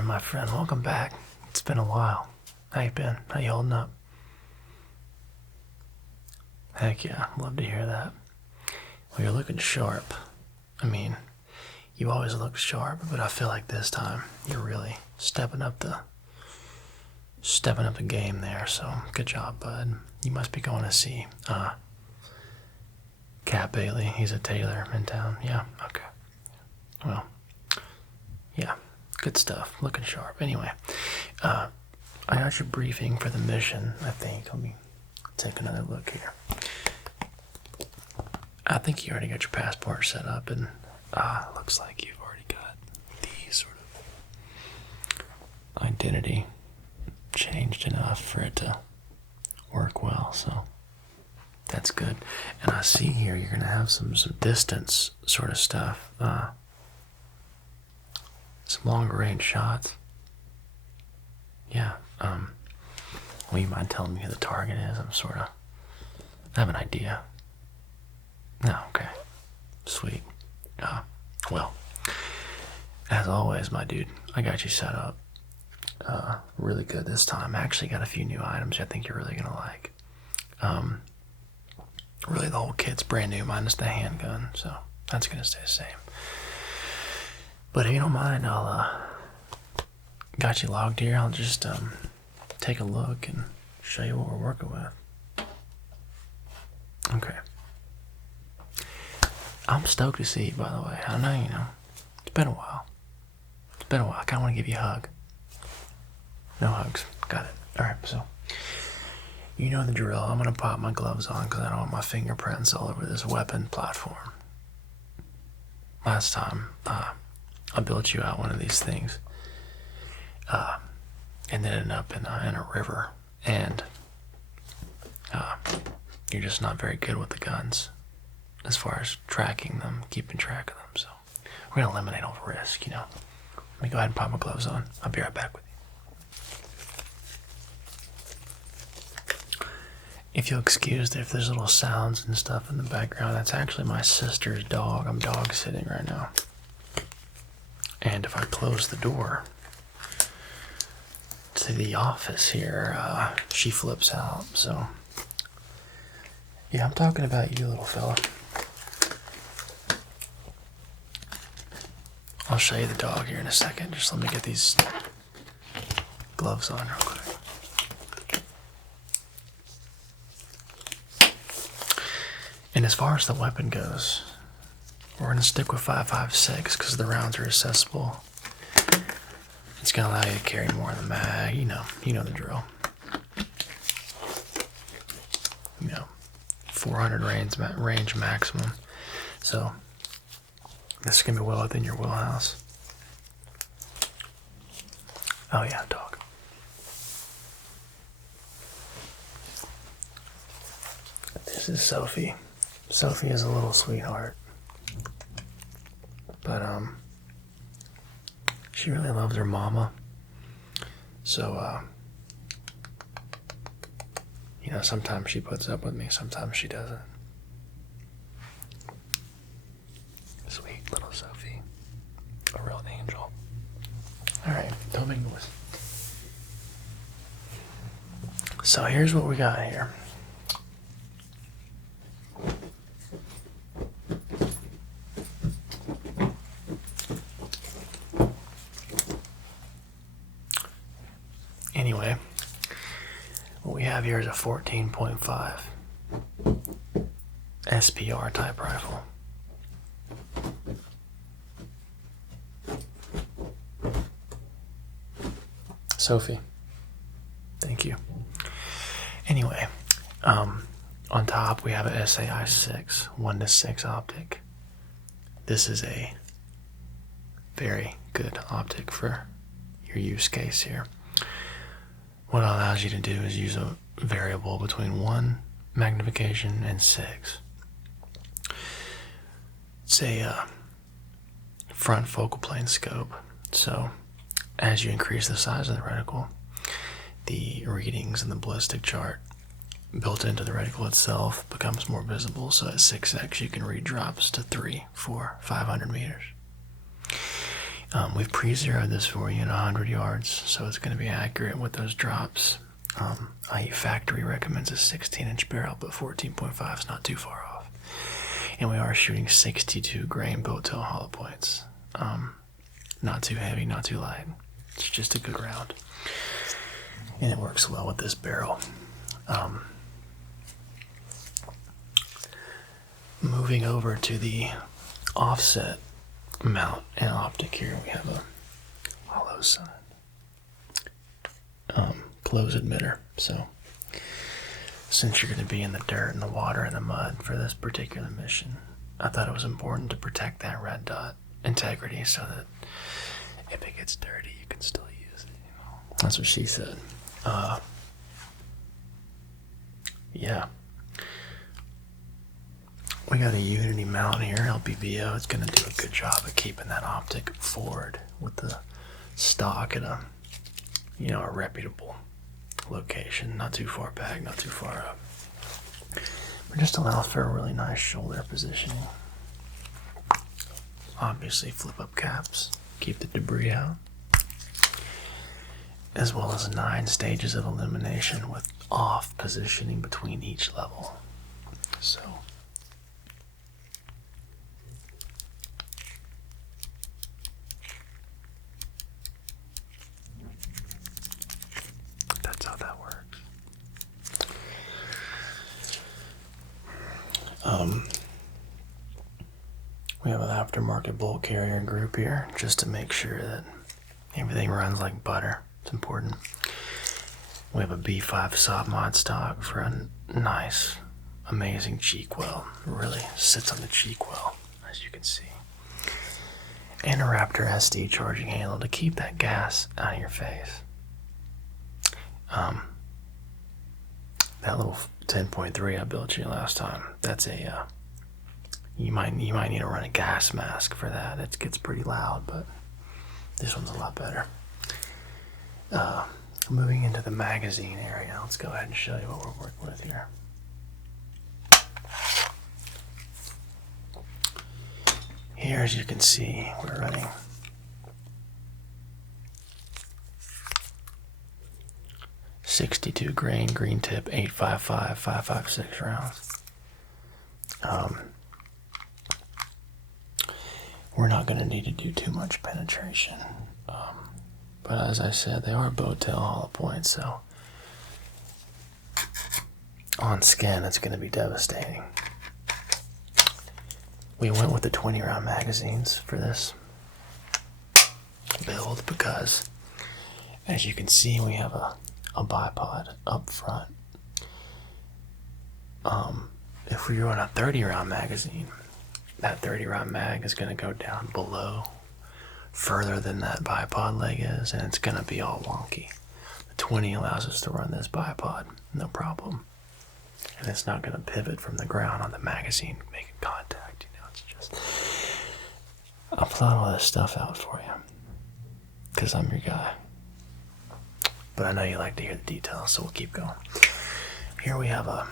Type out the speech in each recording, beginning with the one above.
there, my friend. Welcome back. It's been a while. How you been? How you holding up? Heck yeah, love to hear that. Well, you're looking sharp. I mean, you always look sharp, but I feel like this time you're really stepping up the game there. So good job, bud. You must be going to see Cat Bailey. He's a tailor in town. Yeah. Okay. Well, yeah. Good stuff. Looking sharp. Anyway, I got your briefing for the mission, I think. Let me take another look here. I think you already got your passport set up, and looks like you've already got the sort of identity changed enough for it to work well, so that's good. And I see here you're going to have some distance sort of stuff. Some longer range shots. Yeah. Will you mind telling me who the target is? I have an idea. No, okay. Sweet. Well, as always, my dude, I got you set up really good this time. I actually got a few new items I think you're really gonna like. Really, the whole kit's brand new, minus the handgun, so that's gonna stay the same. But if you don't mind, I'll got you logged here. I'll just take a look and show you what we're working with. Okay. I'm stoked to see you, by the way. I know you know. It's been a while. I kind of want to give you a hug. No hugs. Got it. Alright, so you know the drill. I'm going to pop my gloves on because I don't want my fingerprints all over this weapon platform. Last time, I built you out one of these things. And then ended up in a river. And you're just not very good with the guns as far as tracking them, keeping track of them. So we're going to eliminate all the risk, you know. Let me go ahead and pop my gloves on. I'll be right back with you. If you'll excuse if there's little sounds and stuff in the background, that's actually my sister's dog. I'm dog sitting right now. And if I close the door to the office here, she flips out. So yeah, I'm talking about you, little fella. I'll show you the dog here in a second. Just let me get these gloves on real quick. And as far as the weapon goes, we're going to stick with 5.56 because the rounds are accessible. It's going to allow you to carry more in the mag. You know the drill. 400 range maximum. So this is going to be well within your wheelhouse. Oh yeah, dog. This is Sophie. Sophie is a little sweetheart. But she really loves her mama. So sometimes she puts up with me, sometimes she doesn't. Sweet little Sophie. A real angel. Alright, don't make noise. So here's what we got here. Anyway, what we have here is a 14.5 SPR type rifle. Sophie, thank you. Anyway, on top we have a SAI 6 1:6 optic. This is a very good optic for your use case here. What it allows you to do is use a variable between 1 magnification and 6. It's a front focal plane scope. So as you increase the size of the reticle, the readings in the ballistic chart built into the reticle itself becomes more visible. So at 6x you can read drops to 3, 4, 500 meters. We've pre-zeroed this for you in 100 yards, so it's going to be accurate with those drops. i.e. factory recommends a 16-inch barrel, but 14.5 is not too far off. And we are shooting 62 grain boat-tail hollow points. Not too heavy, not too light. It's just a good round. And it works well with this barrel. Moving over to the offset mount and optic here, we have a hollow side close emitter. So since you're going to be in the dirt and the water and the mud for this particular mission, I thought it was important to protect that red dot integrity so that if it gets dirty, you can still use it. You know? That's what she said. Yeah. We got a Unity mount here, LPVO. It's going to do a good job of keeping that optic forward with the stock at a reputable location. Not too far back, not too far up. But just allows for a really nice shoulder positioning. Obviously, flip up caps, keep the debris out. As well as 9 stages of illumination with off positioning between each level. So that's how that works. We have an aftermarket bolt carrier group here just to make sure that everything runs like butter. It's important. We have a B5 soft mod stock for a nice, amazing cheek well. It really sits on the cheek well, as you can see. And a Raptor SD charging handle to keep that gas out of your face. That little 10.3 I built you last time, that's a, you might need to run a gas mask for that. It gets pretty loud, but this one's a lot better. Moving into the magazine area, let's go ahead and show you what we're working with here. Here, as you can see, we're running 62 grain green tip 855 556 rounds. We're not going to need to do too much penetration. But as I said, they are boat tail hollow points, so on skin it's going to be devastating. We went with the 20 round magazines for this build because, as you can see, we have a bipod up front. If we run a 30 round magazine, that 30 round mag is going to go down below further than that bipod leg is, and it's going to be all wonky. The 20 allows us to run this bipod, no problem. And it's not going to pivot from the ground on the magazine making contact. It's just, I'll plot all this stuff out for you because I'm your guy. But I know you like to hear the details, so we'll keep going. Here we have a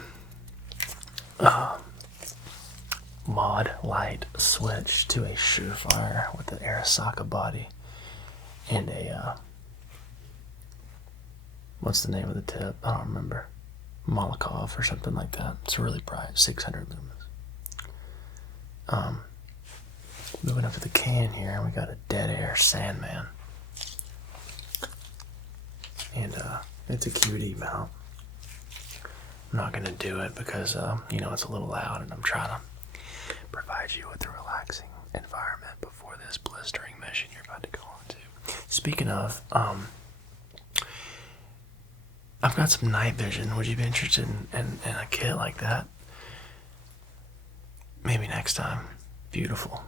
mod light switch to a Surefire with an Arasaka body and a what's the name of the tip? I don't remember. Molotov or something like that. It's really bright, 600 lumens. Moving up to the can here, we got a Dead Air Sandman, and it's a QD mount. I'm not gonna do it because it's a little loud, and I'm trying to provide you with a relaxing environment before this blistering mission you're about to go on to. Speaking of, I've got some night vision. Would you be interested in a kit like that? Maybe next time. Beautiful.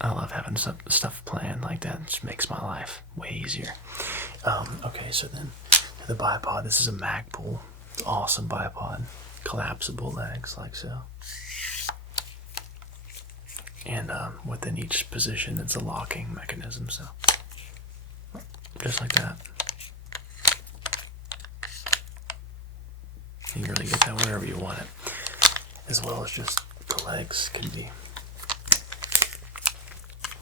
I love having stuff planned like that. It just makes my life way easier. Okay, so then the bipod. This is a Magpul. Awesome bipod. Collapsible legs like so. And within each position, it's a locking mechanism. So just like that. You can really get that wherever you want it, as well as just the legs can be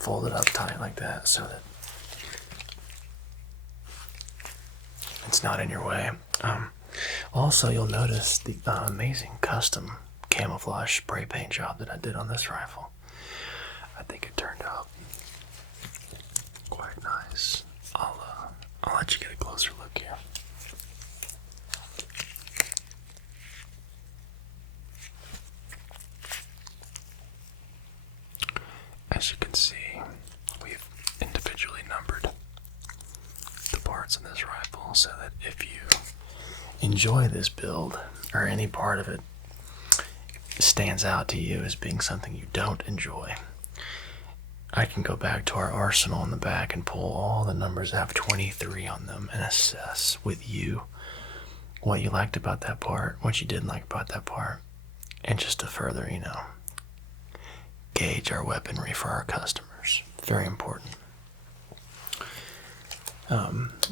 fold it up tight like that so that it's not in your way. Also, you'll notice the amazing custom camouflage spray paint job that I did on this rifle. I think it turned out quite nice. I'll let you get a closer look here. As you can see, we've individually numbered the parts in this rifle so that if you enjoy this build or any part of it stands out to you as being something you don't enjoy, I can go back to our arsenal in the back and pull all the numbers that have 23 on them and assess with you what you liked about that part, what you didn't like about that part, and just to further, gauge our weaponry for our customers. Very important.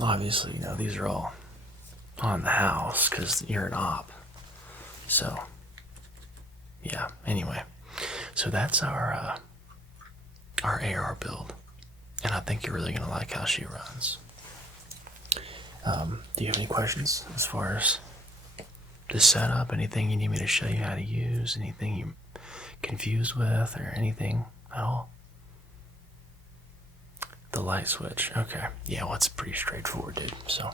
Obviously, these are all on the house because you're an op. So, yeah, anyway. So that's our AR build. And I think you're really going to like how she runs. Do you have any questions as far as the setup? Anything you need me to show you how to use? Anything you're confused with or anything at all? The light switch. Okay. Yeah, well, it's pretty straightforward, dude. So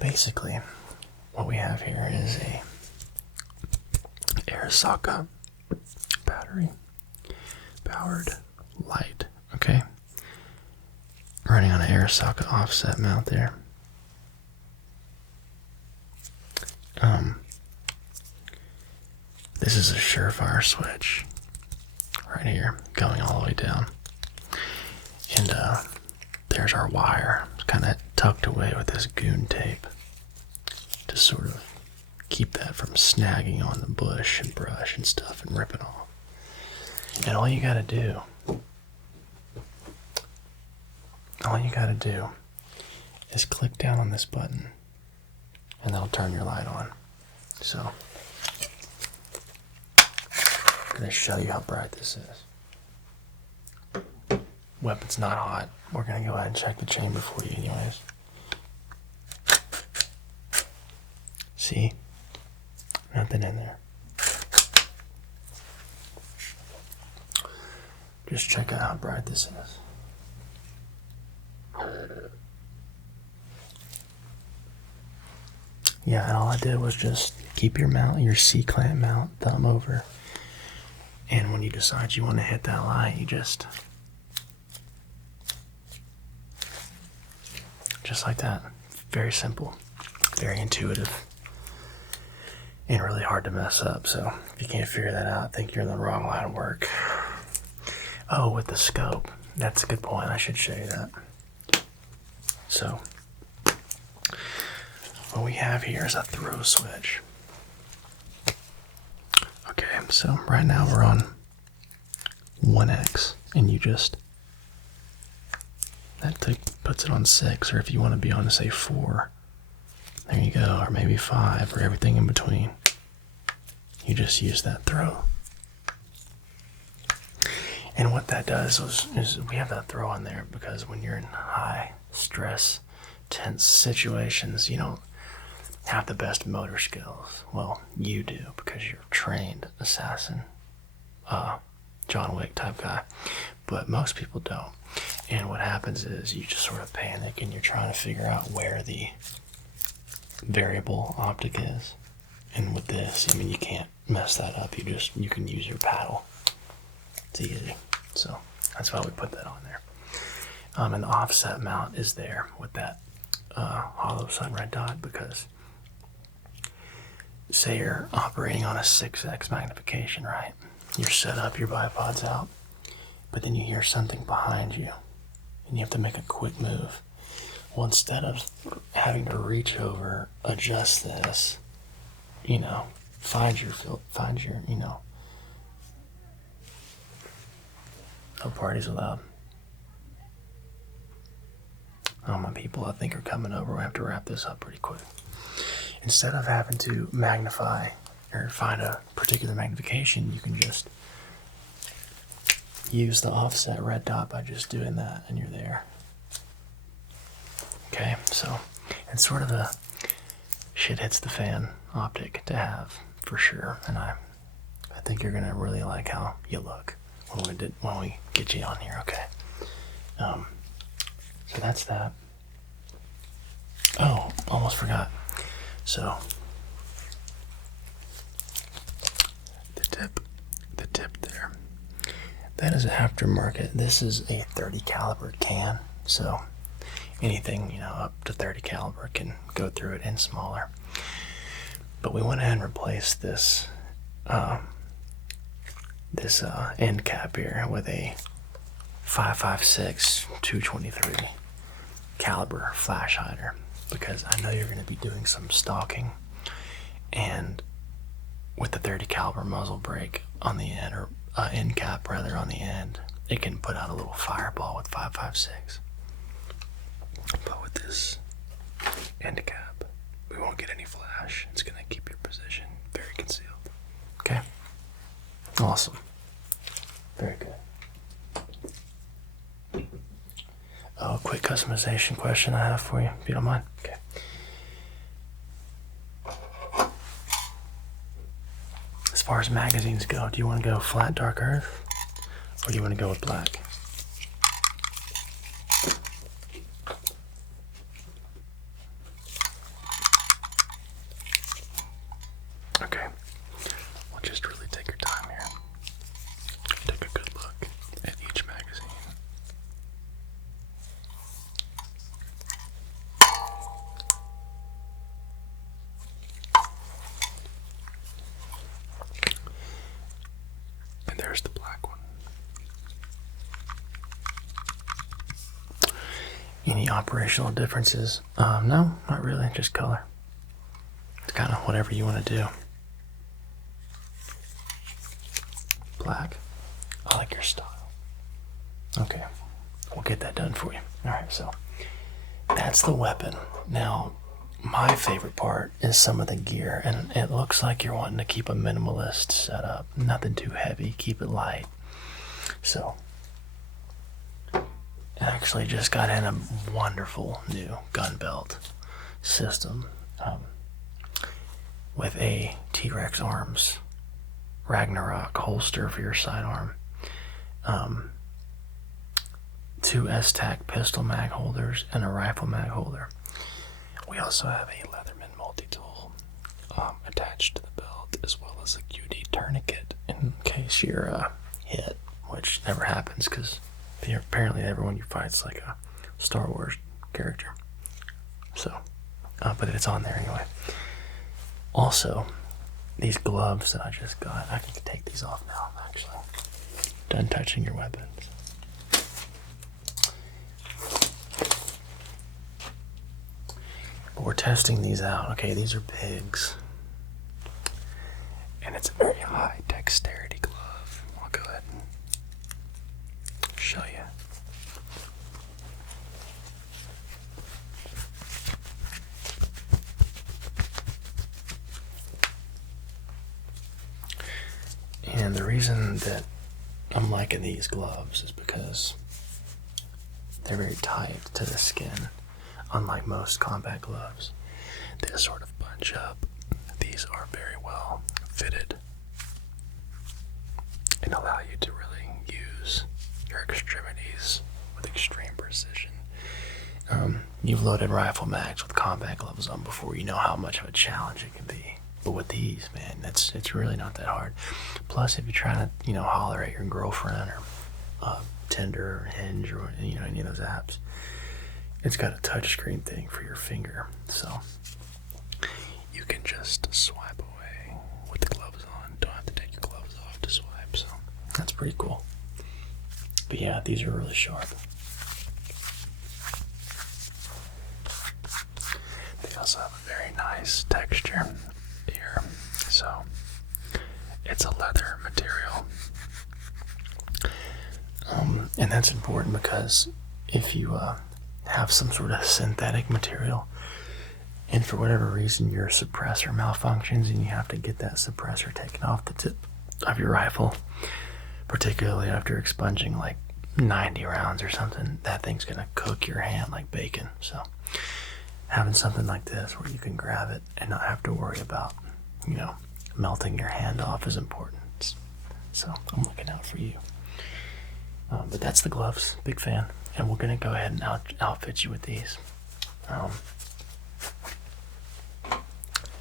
basically what we have here is a Arisaka battery powered light. Okay. Running on an Arisaka offset mount there. This is a surefire switch right here, going all the way down. And there's our wire, kind of tucked away with this goon tape to sort of keep that from snagging on the bush and brush and stuff and ripping off. And all you gotta do is click down on this button and that'll turn your light on. So I'm going to show you how bright this is. Weapon's not hot. We're going to go ahead and check the chamber for you anyways. See? Nothing in there. Just check out how bright this is. Yeah, and all I did was just keep your mount, your C-clamp mount, thumb over. And when you decide you want to hit that light, you just like that. Very simple, very intuitive, and really hard to mess up. So if you can't figure that out, I think you're in the wrong line of work. Oh, with the scope. That's a good point. I should show you that. So what we have here is a throw switch. Okay, so right now we're on 1x, and that puts it on 6, or if you want to be on, say, 4, there you go, or maybe 5, or everything in between. You just use that throw. And what that does is we have that throw on there because when you're in high stress, tense situations, you don't have the best motor skills. Well, you do because you're a trained assassin, John Wick type guy, but most people don't. And what happens is you just sort of panic and you're trying to figure out where the variable optic is. And with this, I mean, you can't mess that up. You can use your paddle. It's easy. So that's why we put that on there. And the offset mount is there with that hollow sun red dot because say you're operating on a 6x magnification, right? You're set up, your bipod's out, but then you hear something behind you and you have to make a quick move. Well, instead of having to reach over, adjust this, find your, no parties allowed. Oh, my people, I think, are coming over. We have to wrap this up pretty quick. Instead of having to magnify or find a particular magnification, you can just use the offset red dot by just doing that, and you're there. Okay, so it's sort of a shit hits the fan optic to have for sure, and I think you're gonna really like how you look when we get you on here. Okay, so that's that. Oh, almost forgot. So the tip there, that is aftermarket. This is a 30 caliber can, so anything up to 30 caliber can go through it and smaller. But we went ahead and replaced this end cap here with a 5.56 223 caliber flash hider, because I know you're going to be doing some stalking, and with the 30 caliber muzzle brake on the end, or end cap rather on the end, it can put out a little fireball with 5.56. But with this end cap, we won't get any flash. It's going to keep your position very concealed. Okay? Awesome. Very good. Oh, quick customization question I have for you, if you don't mind. Okay. As far as magazines go, do you want to go flat dark earth, or do you want to go with black? Okay. Well, just really take your time here. Take a good look at each magazine. And there's the black one. Any operational differences? No, not really, just color. It's kind of whatever you want to do. Black. I like your style. Okay, we'll get that done for you. Alright, so that's the weapon. Now, my favorite part is some of the gear, and it looks like you're wanting to keep a minimalist setup. Nothing too heavy, keep it light. So, I actually just got in a wonderful new gun belt system with a T-Rex Arms Ragnarok holster for your sidearm, 2 S-Tac pistol mag holders, and a rifle mag holder. We also have a Leatherman multi-tool attached to the belt, as well as a QD tourniquet in case you're hit, which never happens because apparently everyone you fight's like a Star Wars character. So, but it's on there anyway. Also, these gloves that I just got, I can take these off now, actually. Done touching your weapons. But we're testing these out. Okay, these are pigs. And it's a very high dexterity glove. I'll go ahead and show you. And the reason that I'm liking these gloves is because they're very tight to the skin, unlike most combat gloves. They sort of bunch up. These are very well fitted and allow you to really use your extremities with extreme precision. You've loaded rifle mags with combat gloves on before. You know how much of a challenge it can be. But with these, man, it's really not that hard. Plus, if you're trying to, holler at your girlfriend or Tinder or Hinge or any of those apps, it's got a touchscreen thing for your finger, so you can just swipe away with the gloves on. Don't have to take your gloves off to swipe. So that's pretty cool. But yeah, these are really sharp. They also have a very nice texture here, so it's a leather material, and that's important because if you have some sort of synthetic material and for whatever reason your suppressor malfunctions and you have to get that suppressor taken off the tip of your rifle, particularly after expunging like 90 rounds or something. That thing's gonna cook your hand like bacon. So having something like this where you can grab it and not have to worry about, you know, melting your hand off is important. So I'm looking out for you. But that's the gloves. Big fan. And we're gonna go ahead and outfit you with these.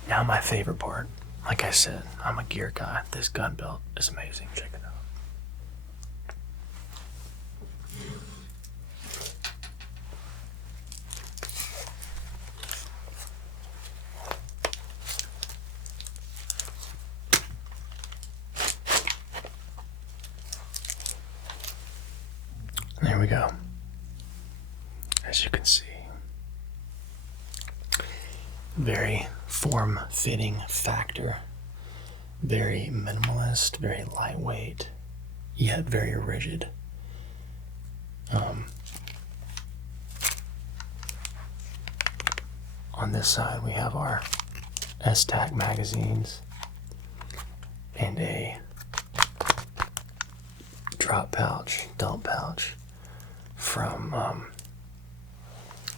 Now my favorite part. Like I said, I'm a gear guy. This gun belt is amazing. Check it out. There we go. As you can see, very form-fitting factor, very minimalist, very lightweight, yet very rigid. On this side, we have our S-Tac magazines and a drop pouch, dump pouch from,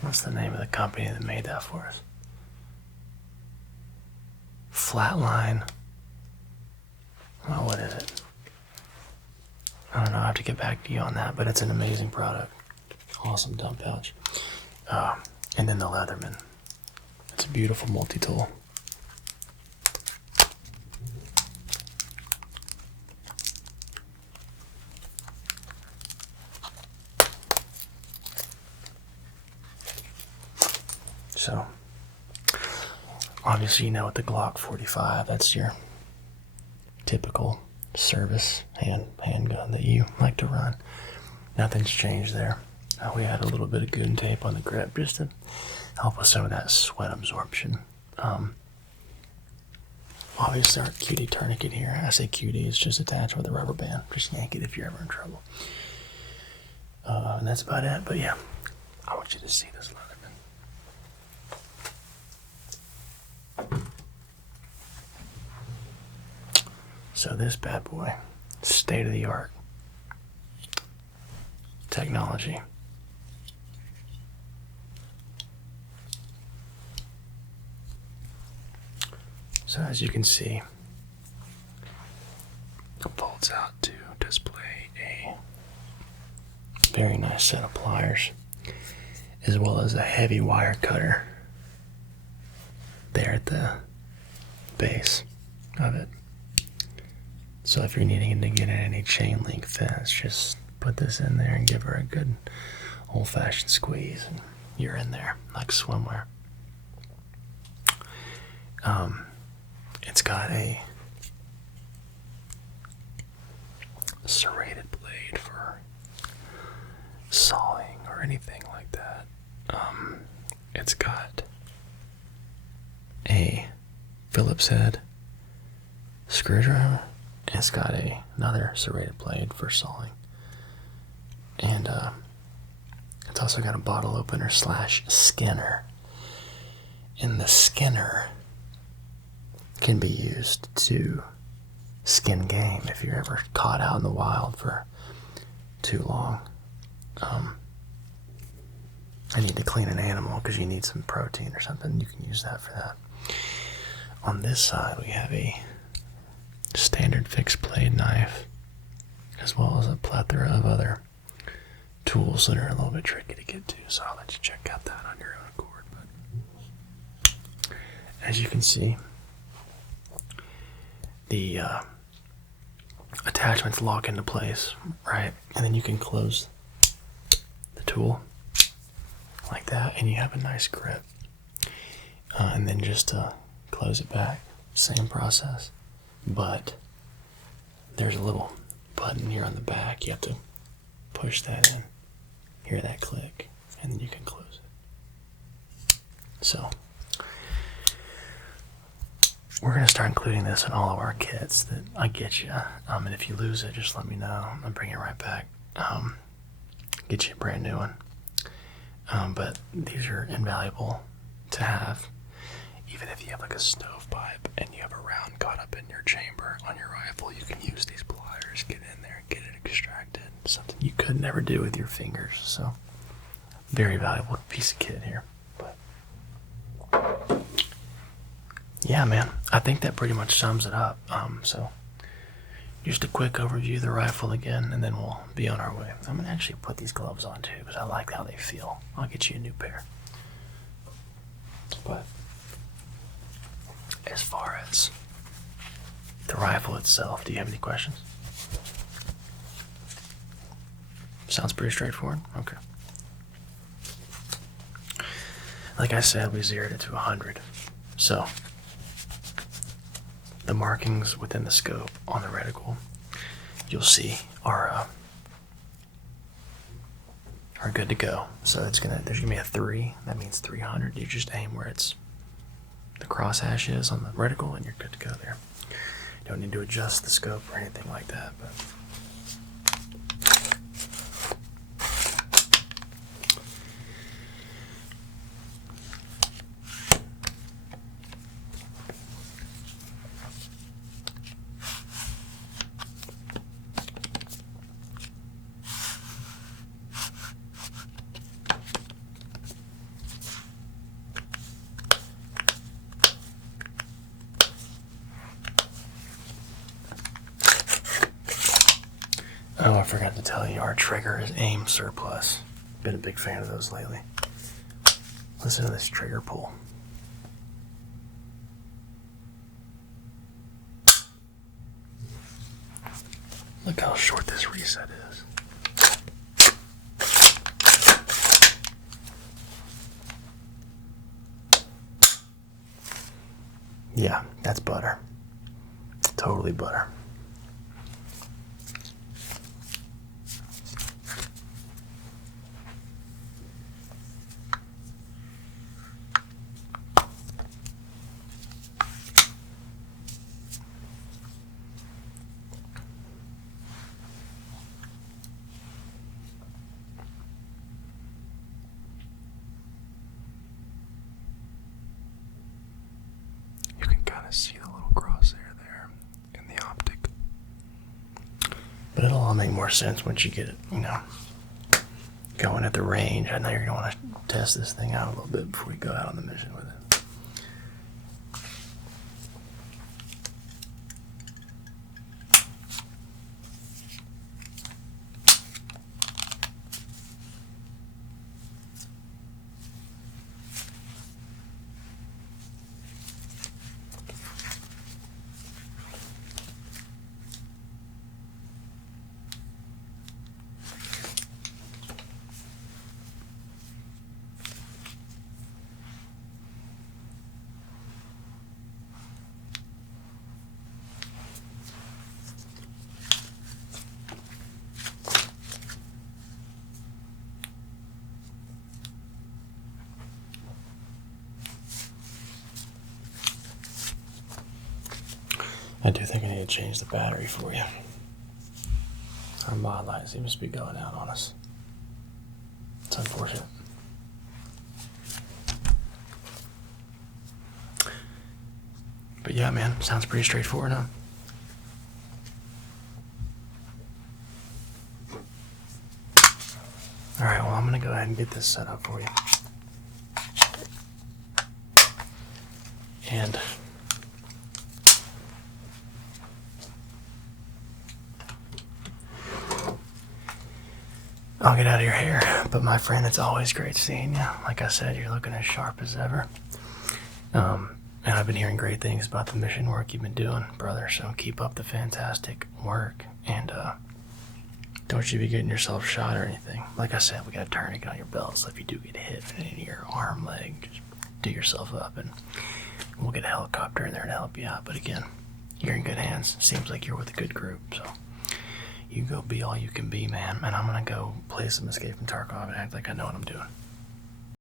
what's the name of the company that made that for us? Flatline. Oh, what is it? I don't know. I have to get back to you on that, but it's an amazing product. Awesome dump pouch. And then the Leatherman. It's a beautiful multi-tool. So, obviously you know with the Glock 45, that's your typical service handgun that you like to run. Nothing's changed there. We had a little bit of good tape on the grip just to help with some of that sweat absorption. Obviously our cutie tourniquet here, I say cutie, it's just attached with a rubber band. Just yank it if you're ever in trouble. And that's about it, but yeah, I want you to see this Leatherman. So this bad boy, state-of-the-art technology. So as you can see, it folds out to display a very nice set of pliers, as well as a heavy wire cutter there at the base of it. So if you're needing to get in any chain link fence, just put this in there and give her a good old-fashioned squeeze, and you're in there like swimwear. It's got a serrated blade for sawing or anything like that. It's got a Phillips head screwdriver. It's got another serrated blade for sawing. And it's also got a bottle opener / skinner. And the skinner can be used to skin game if you're ever caught out in the wild for too long. I need to clean an animal because you need some protein or something. You can use that for that. On this side, we have a standard fixed blade knife, as well as a plethora of other tools that are a little bit tricky to get to, so I'll let you check out that on your own accord. But as you can see, the attachments lock into place, right? And then you can close the tool like that, and you have a nice grip. And then just to close it back, same process. But there's a little button here on the back. You have to push that in, hear that click, and then you can close it. So we're going to start including this in all of our kits that I get you. And if you lose it, just let me know. I'll bring it right back. Get you a brand new one. But these are invaluable to have. Even if you have like a stovepipe and you have a round caught up in your chamber on your rifle, you can use these pliers pliers, get in there, get it extracted. Something you could never do with your fingers. So, very valuable piece of kit here. But yeah, man, I think that pretty much sums it up. So, just a quick overview of the rifle again, and then we'll be on our way. I'm gonna actually put these gloves on too, because I like how they feel. I'll get you a new pair. But as far as the rifle itself, do you have any questions? Sounds pretty straightforward. Okay. Like I said, we zeroed it to 100. So the markings within the scope on the reticle, you'll see are good to go. So there's gonna be a 3. That means 300. You just aim where the crosshash is on the reticle, and you're good to go there. You don't need to adjust the scope or anything like that. But oh, I forgot to tell you, our trigger is aim surplus. Been a big fan of those lately. Listen to this trigger pull. Look how short this reset is. Yeah, that's butter. Totally butter. See the little crosshair there in the optic. But it'll all make more sense once you get it, going at the range. I know you're going to want to test this thing out a little bit before you go out on the mission with it. I do think I need to change the battery for you. Our mod light seems to be going out on us. It's unfortunate. But yeah, man, sounds pretty straightforward, huh? Alright, well, I'm gonna go ahead and get this set up for you. And I'll get out of your hair, but my friend, it's always great seeing you. Like I said, you're looking as sharp as ever. And I've been hearing great things about the mission work you've been doing, brother, so keep up the fantastic work. And don't you be getting yourself shot or anything. Like I said, we got a tourniquet on your belt, so if you do get hit in your arm, leg, just do yourself up, and we'll get a helicopter in there to help you out. But again, you're in good hands. Seems like you're with a good group, so you go be all you can be, man. And I'm gonna go play some Escape from Tarkov and act like I know what I'm doing.